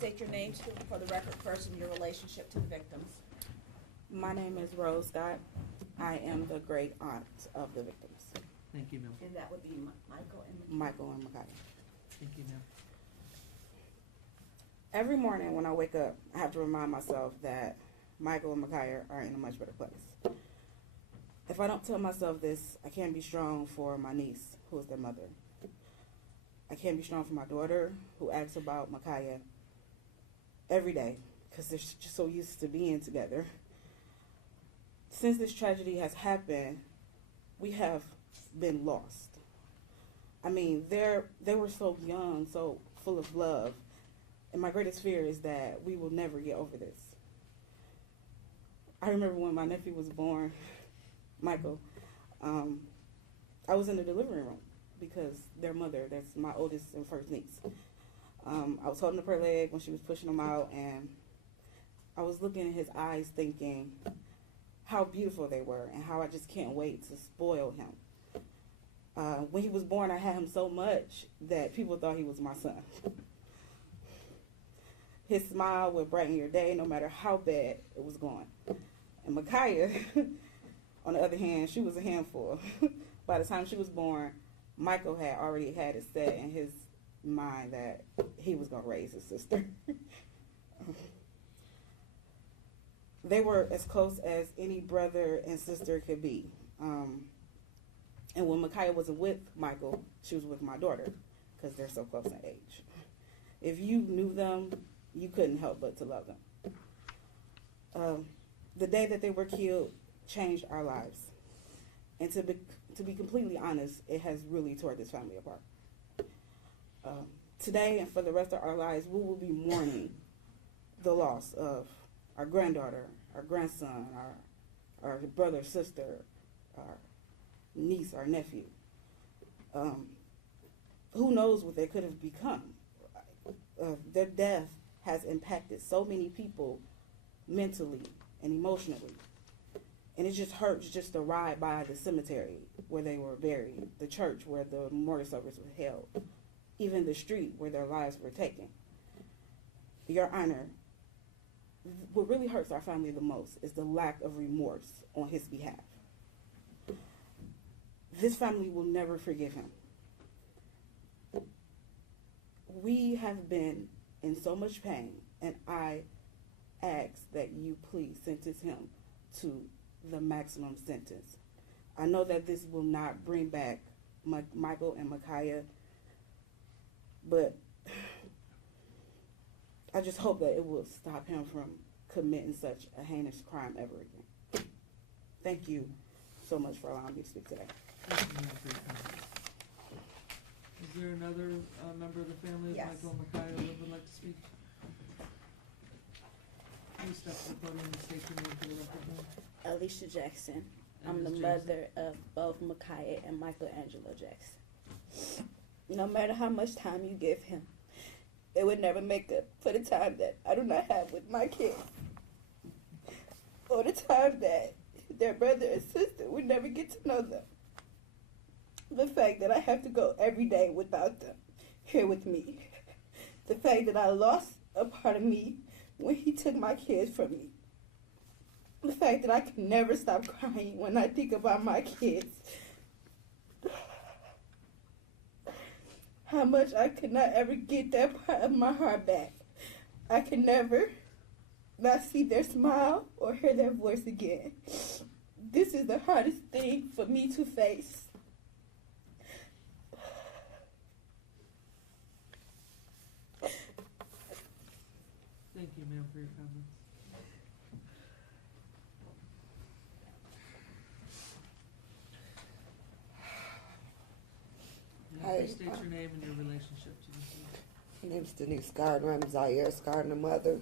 state your name for the record first and your relationship to the victims. My name is Rose Scott. I am the great aunt of the victims. Thank you, ma'am. And that would be Michael and Michael and Micaiah. Thank you, ma'am. Every morning when I wake up, I have to remind myself that Michael and Micaiah are in a much better place. If I don't tell myself this, I can't be strong for my niece, who is their mother. I can't be strong for my daughter, who asks about Micaiah every day, because they're just so used to being together. Since this tragedy has happened, we have been lost. I mean, they were so young, so full of love, and my greatest fear is that we will never get over this. I remember when my nephew was born, Michael, I was in the delivery room because their mother, that's my oldest and first niece, I was holding up her leg when she was pushing him out, and I was looking in his eyes thinking how beautiful they were and how I just can't wait to spoil him. When he was born, I had him so much that people thought he was my son. His smile would brighten your day no matter how bad it was going. And Micaiah, on the other hand, she was a handful. By the time she was born, Michael had already had it set in his mind that he was going to raise his sister. They were as close as any brother and sister could be. And when Micaiah wasn't with Michael, she was with my daughter, because they're so close in age. If you knew them, you couldn't help but to love them. The day that they were killed changed our lives. And to be completely honest, it has really tore this family apart. Today and for the rest of our lives, we will be mourning the loss of our granddaughter, our grandson, our brother, sister, our niece, our nephew. Who knows what they could have become? Their death has impacted so many people mentally and emotionally. And it just hurts just to ride by the cemetery where they were buried, the church where the memorial service was held, even the street where their lives were taken. Your Honor, what really hurts our family the most is the lack of remorse on his behalf. This family will never forgive him. We have been in so much pain, and I ask that you please sentence him to the maximum sentence. I know that this will not bring back Michael and Micaiah, but I just hope that it will stop him from committing such a heinous crime ever again. Thank you so much for allowing me to speak today. Thank you, ma'am, for your comments. Is there another member of the family of Yes. Michael and Micaiah that would like to speak? Please step to the podium and state your name for the record, ma'am. Alicia Jackson. And I'm the Ms. Jackson. mother of both Micaiah and Michelangelo Jackson. No matter how much time you give him, it would never make up for the time that I do not have with my kids, or the time that their brother and sister would never get to know them. The fact that I have to go every day without them here with me. The fact that I lost a part of me when he took my kids from me. The fact that I can never stop crying when I think about my kids. How much I could not ever get that part of my heart back. I can never not see their smile or hear their voice again. This is the hardest thing for me to face. Thank you, ma'am, for your comments. Ma'am, please state your name and your relationship to the scene. My name's Denise Gardner. I'm Zaire Gardner mother.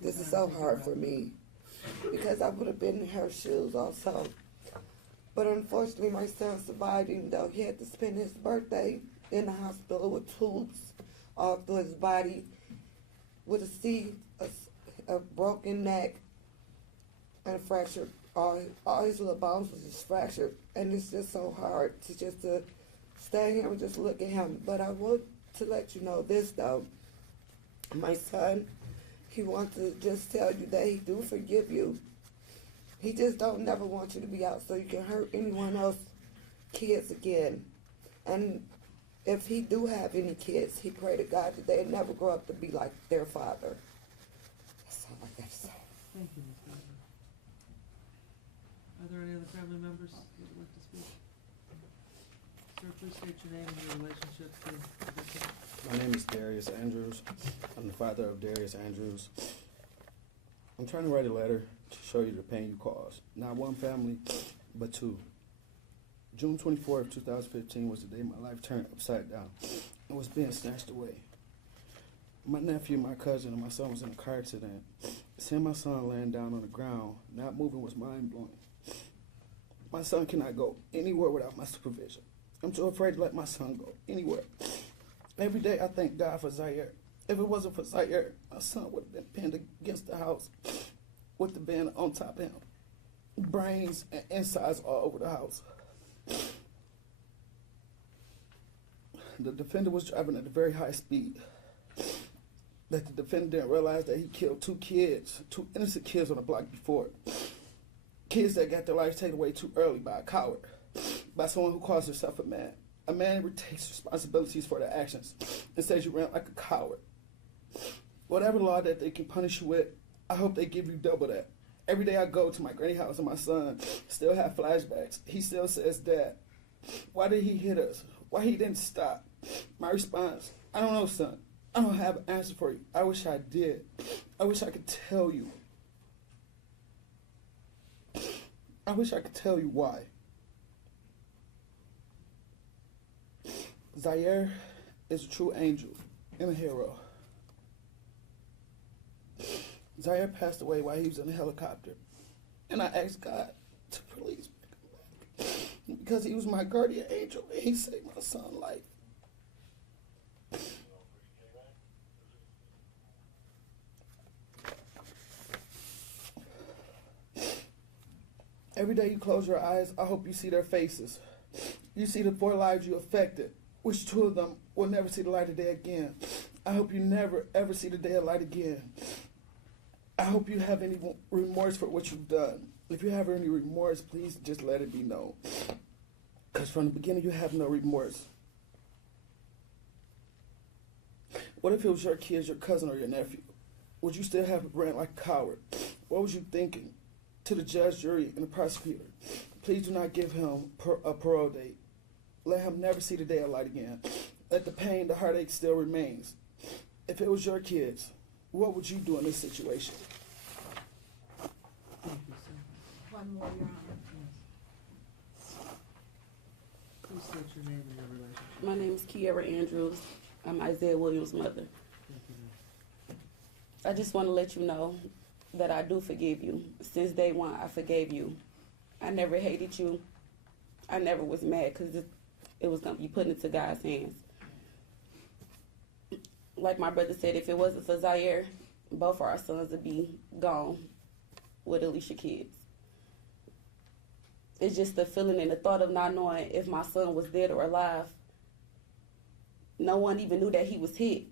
This is so hard for me because I would have been in her shoes also. But unfortunately, my son survived, even though he had to spend his birthday in the hospital with tubes all through his body, with a broken neck and a fractured all his little bones was just fractured, and it's just so hard to stand here and just look at him. But I want to let you know this though, my son, he wants to just tell you that he do forgive you. He just don't never want you to be out so you can hurt anyone else kids again. And if he do have any kids, he pray to God that they never grow up to be like their father. That's all I got to say. Thank you, Ms. Gardner. Are there any other family members that would like to speak? Sir, please state your name and your relationship to the victim. My name is Darius Andrews. I'm the father of Darius Andrews. I'm trying to write a letter to show you the pain you caused. Not one family, but two. June 24th, 2015 was the day my life turned upside down and was being snatched away. My nephew, my cousin, and my son was in a car accident. Seeing my son laying down on the ground, not moving, was mind-blowing. My son cannot go anywhere without my supervision. I'm too afraid to let my son go anywhere. Every day I thank God for Zaire. If it wasn't for Zaire, my son would have been pinned against the house with the van on top of him. Brains and insides all over the house. The defendant was driving at a very high speed. That the defendant didn't realize that he killed two innocent kids on the block before. Kids that got their lives taken away too early by a coward, by someone who calls himself a man. A man who takes responsibilities for their actions and says you ran like a coward. Whatever law that they can punish you with, I hope they give you double that. Every day I go to my granny house and my son still have flashbacks. He still says, Dad, why did he hit us? Why he didn't stop? My response, I don't know, son. I don't have an answer for you. I wish I did. I wish I could tell you. I wish I could tell you why. Zaire is a true angel and a hero. Zaire passed away while he was in a helicopter. And I asked God to please bring him back. Because he was my guardian angel and he saved my son's life. Every day you close your eyes, I hope you see their faces. You see the 4 lives you affected, which 2 of them will never see the light of day again. I hope you never, ever see the day of light again. I hope you have any remorse for what you've done. If you have any remorse, please just let it be known. Because from the beginning, you have no remorse. What if it was your kids, your cousin, or your nephew? Would you still have ran like a coward? What was you thinking? To the judge, jury, and the prosecutor, please do not give him a parole date. Let him never see the day of light again. Let the pain, the heartache still remains. If it was your kids, what would you do in this situation? Thank you, sir. One more, Your Honor. Yes. Please state your name and your relationship. My name is Kiera Andrews. I'm Isaiah Williams' mother. Thank you, ma'am. I just want to let you know that I do forgive you. Since day one, I forgave you. I never hated you. I never was mad because it was going to be put into God's hands. Like my brother said, if it wasn't for Zaire, both of our sons would be gone with Alicia kids. It's just the feeling and the thought of not knowing if my son was dead or alive. No one even knew that he was hit.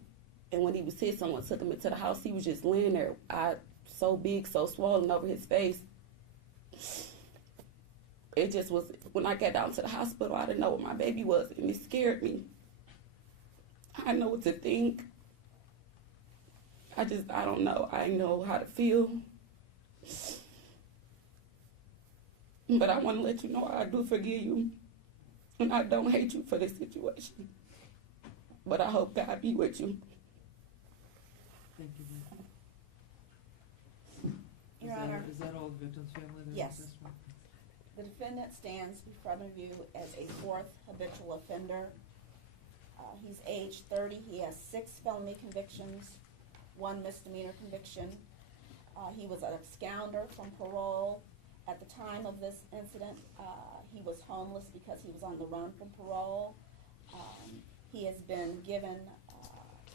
And when he was hit, someone took him into the house. He was just laying there, so big, so swollen over his face. It just was, when I got down to the hospital, I didn't know what my baby was, and it scared me. I didn't know what to think. I don't know. I didn't know how to feel. But I want to let you know I do forgive you, and I don't hate you for this situation. But I hope God be with you. Thank you, ma'am. Your Honor. Is that all the victim's family that Yes. has this one? The defendant stands in front of you as a 4th habitual offender. He's age 30. He has 6 felony convictions, 1 misdemeanor conviction. He was absconder from parole. At the time of this incident, he was homeless because he was on the run from parole. He has been given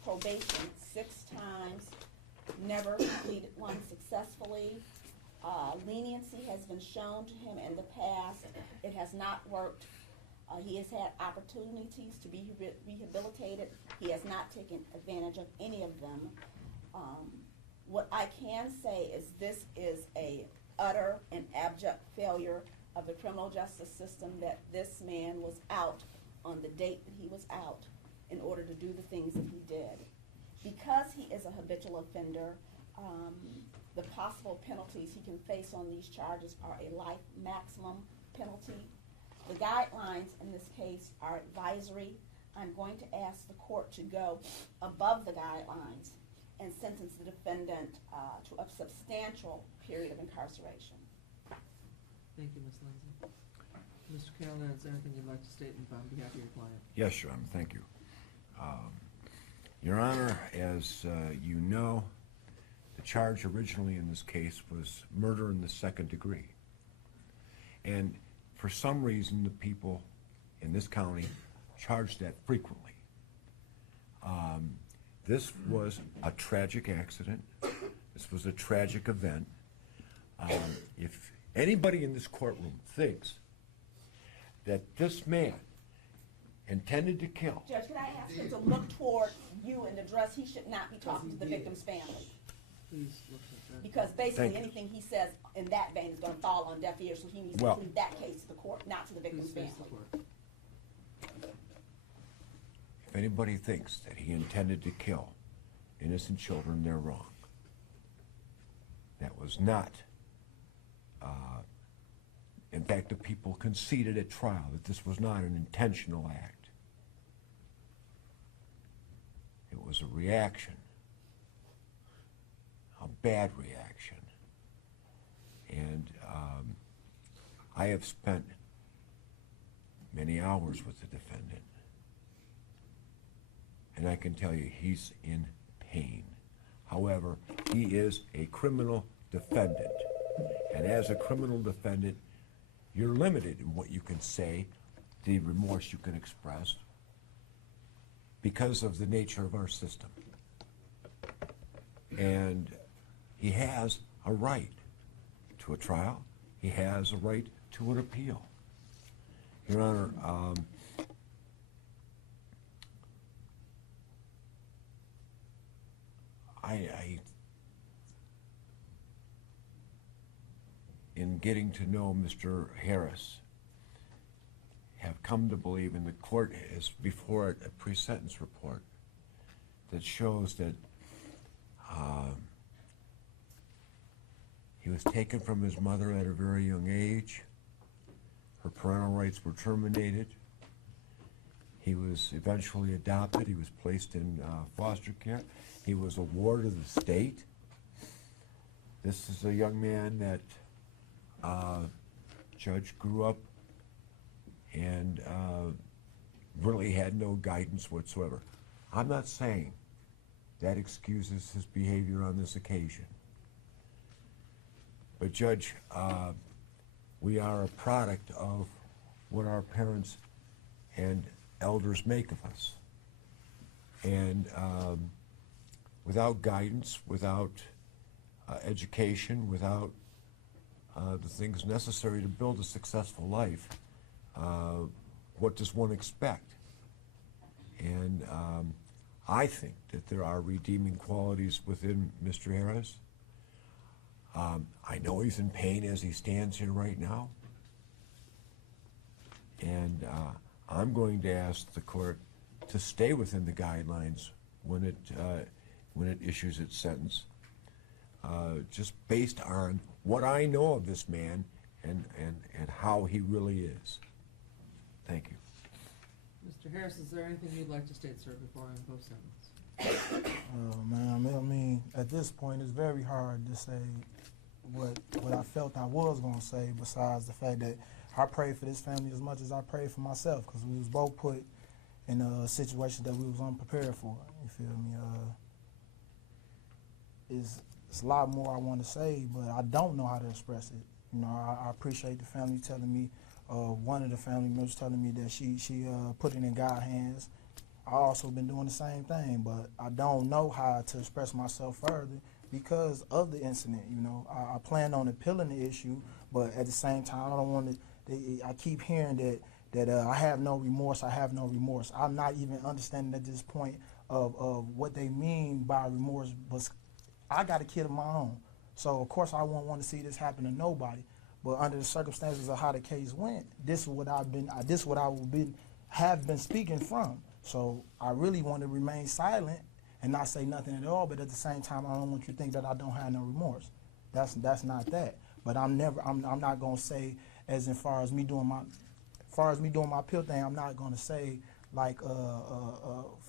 probation 6 times, never completed one successfully. Leniency has been shown to him in the past. It has not worked. He has had opportunities to be rehabilitated. He has not taken advantage of any of them. What I can say is this is a utter and abject failure of the criminal justice system, that this man was out on the date that he was out in order to do the things that he did. Because he is a habitual offender, the possible penalties he can face on these charges are a life maximum penalty. The guidelines in this case are advisory. I'm going to ask the court to go above the guidelines and sentence the defendant to a substantial period of incarceration. Thank you, Ms. Lindsay. Mr. Callahan, is there anything you'd like to state on behalf of your client? Yes, Your Honor, thank you. Your Honor, as you know, the charge originally in this case was murder in the second degree. And for some reason, the people in this county charged that frequently. This was a tragic accident. This was a tragic event. If anybody in this courtroom thinks that this man intended to kill. Judge, can I ask him to look toward you and address, he should not be talking to the victim's family. Please look at that. Because basically Thank you. anything he says in that vein is going to fall on deaf ears, so he needs to Well- plead that case to the court, not to the victim's Please face family. the court. If anybody thinks that he intended to kill innocent children, they're wrong. That was not. In fact, the people conceded at trial that this was not an intentional act. It was a reaction, a bad reaction. And I have spent many hours with the defendant. And I can tell you, he's in pain. However, he is a criminal defendant. And as a criminal defendant, you're limited in what you can say, the remorse you can express, because of the nature of our system. And he has a right to a trial. He has a right to an appeal. Your Honor, in getting to know Mr. Harris, have come to believe, and the court has before it a pre-sentence report that shows that he was taken from his mother at a very young age. Her parental rights were terminated. He was eventually adopted. He was placed in foster care. He was a ward of the state. This is a young man that Judge grew up and really had no guidance whatsoever. I'm not saying that excuses his behavior on this occasion. But Judge, we are a product of what our parents and elders make of us. And without guidance, without education, without the things necessary to build a successful life, what does one expect? And I think that there are redeeming qualities within Mr. Harris. I know he's in pain as he stands here right now. And I'm going to ask the court to stay within the guidelines when it issues its sentence, just based on what I know of this man and how he really is. Thank you. Mr. Harris, is there anything you'd like to state, sir, before I impose sentence? Man, I mean, at this point, it's very hard to say what I felt I was going to say, besides the fact that I prayed for this family as much as I prayed for myself, because we was both put in a situation that we was unprepared for. You feel me? It's a lot more I want to say, but I don't know how to express it. You know, I appreciate the family telling me, one of the family members telling me that she put it in God's hands. I also been doing the same thing, but I don't know how to express myself further because of the incident. You know, I plan on appealing the issue, but at the same time, I don't want to. I keep hearing that I have no remorse. I have no remorse. I'm not even understanding at this point of what they mean by remorse. But I got a kid of my own, so of course I won't want to see this happen to nobody. But under the circumstances of how the case went, this is what I've been. This is what I will be have been speaking from. So I really want to remain silent and not say nothing at all. But at the same time, I don't want you to think that I don't have no remorse. That's not that. But I'm not gonna say as far as me doing my appeal thing. I'm not gonna say like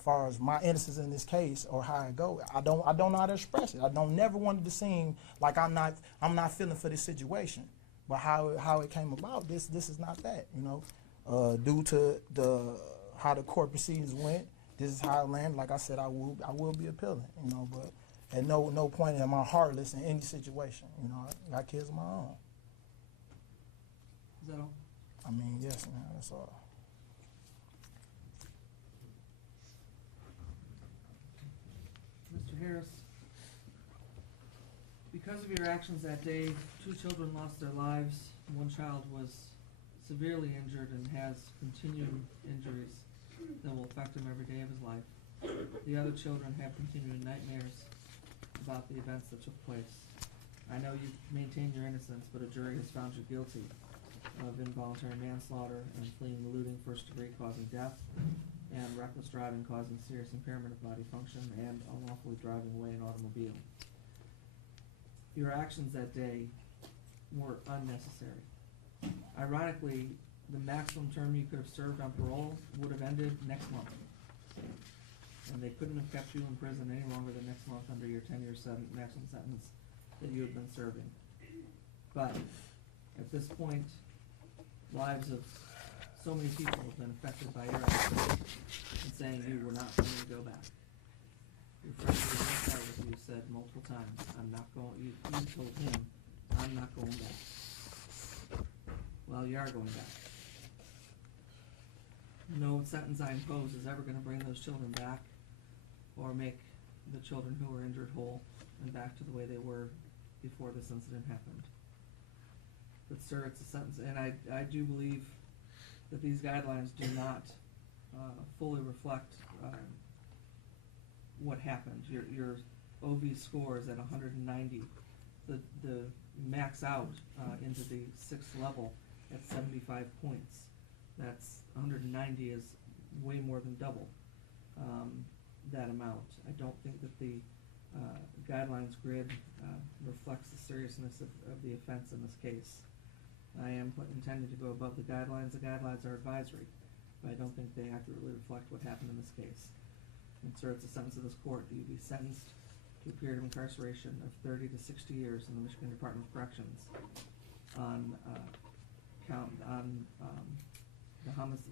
far as my innocence in this case or how it go. I don't know how to express it. I don't never wanted to seem like I'm not feeling for this situation. But how it came about, this is not that, you know. Due to how the court proceedings went, this is how it landed. Like I said, I will be appealing, you know. But at no point am I heartless in any situation, you know. I got kids of my own. Is that all? I mean, yes, man, that's all. Mr. Harris, because of your actions that day, 2 children lost their lives. One child was severely injured and has continuing injuries that will affect him every day of his life. The other children have continuing nightmares about the events that took place. I know you maintain your innocence, but a jury has found you guilty of involuntary manslaughter and fleeing, eluding, first degree causing death, and reckless driving causing serious impairment of body function, and unlawfully driving away an automobile. Your actions that day were unnecessary. Ironically, the maximum term you could have served on parole would have ended next month. And they couldn't have kept you in prison any longer than next month under your 10-year maximum sentence that you have been serving. But at this point, lives of so many people have been affected by your actions and saying you were not going to go back. Your friend who was there with you said multiple times, I'm not going, you told him, I'm not going back. Well, you are going back. No sentence I impose is ever going to bring those children back or make the children who were injured whole and back to the way they were before this incident happened. But sir, it's a sentence, and I do believe that these guidelines do not fully reflect what happened. Your OV score is at 190. The max out into the 6th level at 75 points. That's 190 is way more than double that amount. I don't think that the guidelines grid reflects the seriousness of the offense in this case. I am intending to go above the guidelines. The guidelines are advisory, but I don't think they accurately reflect what happened in this case. And sir, it's a sentence of this court that you be sentenced to a period of incarceration of 30 to 60 years in the Michigan Department of Corrections on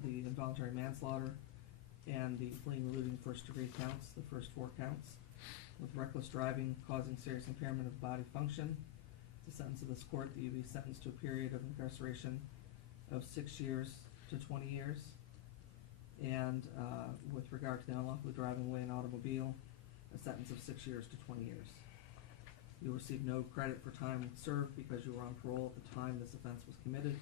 the involuntary manslaughter and the fleeing, eluding, first degree counts, the first 4 counts, with reckless driving causing serious impairment of body function. It's a sentence of this court that you be sentenced to a period of incarceration of 6 years to 20 years. And with regard to the unlawfully driving away an automobile, a sentence of 6 years to 20 years. You'll receive no credit for time served because you were on parole at the time this offense was committed.